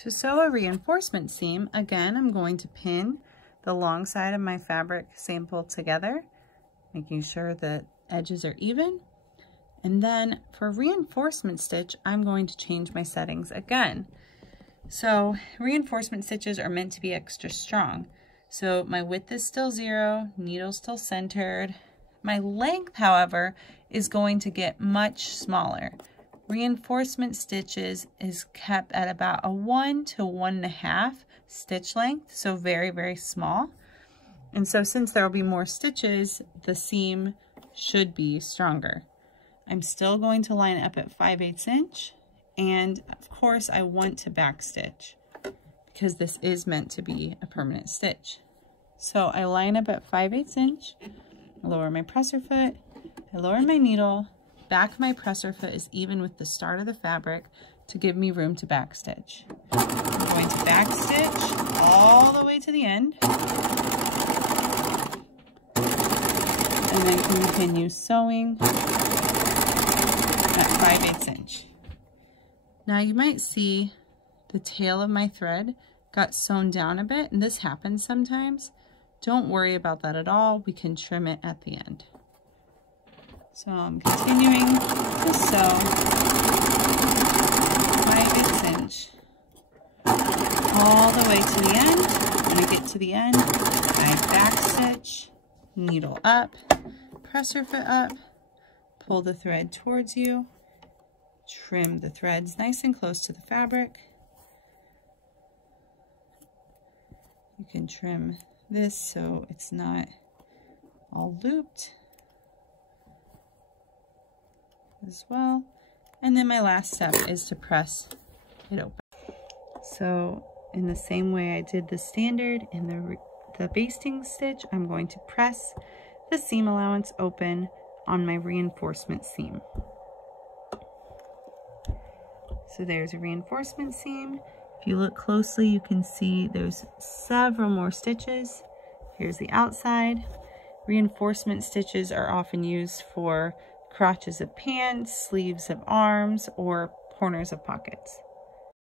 To sew a reinforcement seam, again, I'm going to pin the long side of my fabric sample together, making sure the edges are even. And then for reinforcement stitch, I'm going to change my settings again. So reinforcement stitches are meant to be extra strong. So my width is still 0, needle still centered. My length, however, is going to get much smaller. Reinforcement stitches is kept at about a 1 to 1.5 stitch length, so very, very small. And so since there will be more stitches, the seam should be stronger. I'm still going to line up at 5/8 inch, and of course I want to back stitch because this is meant to be a permanent stitch. So I line up at 5/8 inch, I lower my presser foot, I lower my needle, back of my presser foot is even with the start of the fabric to give me room to back stitch. I'm going to back stitch all the way to the end and then continue sewing at 5/8 inch. Now you might see the tail of my thread got sewn down a bit, and this happens sometimes. Don't worry about that at all. We can trim it at the end. So I'm continuing to sew 5/8 inch all the way to the end. When I get to the end, I back stitch, needle up, presser foot up, pull the thread towards you, trim the threads nice and close to the fabric. You can trim this so it's not all looped as well. And then my last step is to press it open. So in the same way I did the standard in the basting stitch, I'm going to press the seam allowance open on my reinforcement seam. So there's a reinforcement seam. If you look closely, you can see there's several more stitches. Here's the outside. Reinforcement stitches are often used for crotches of pants, sleeves of arms, or corners of pockets.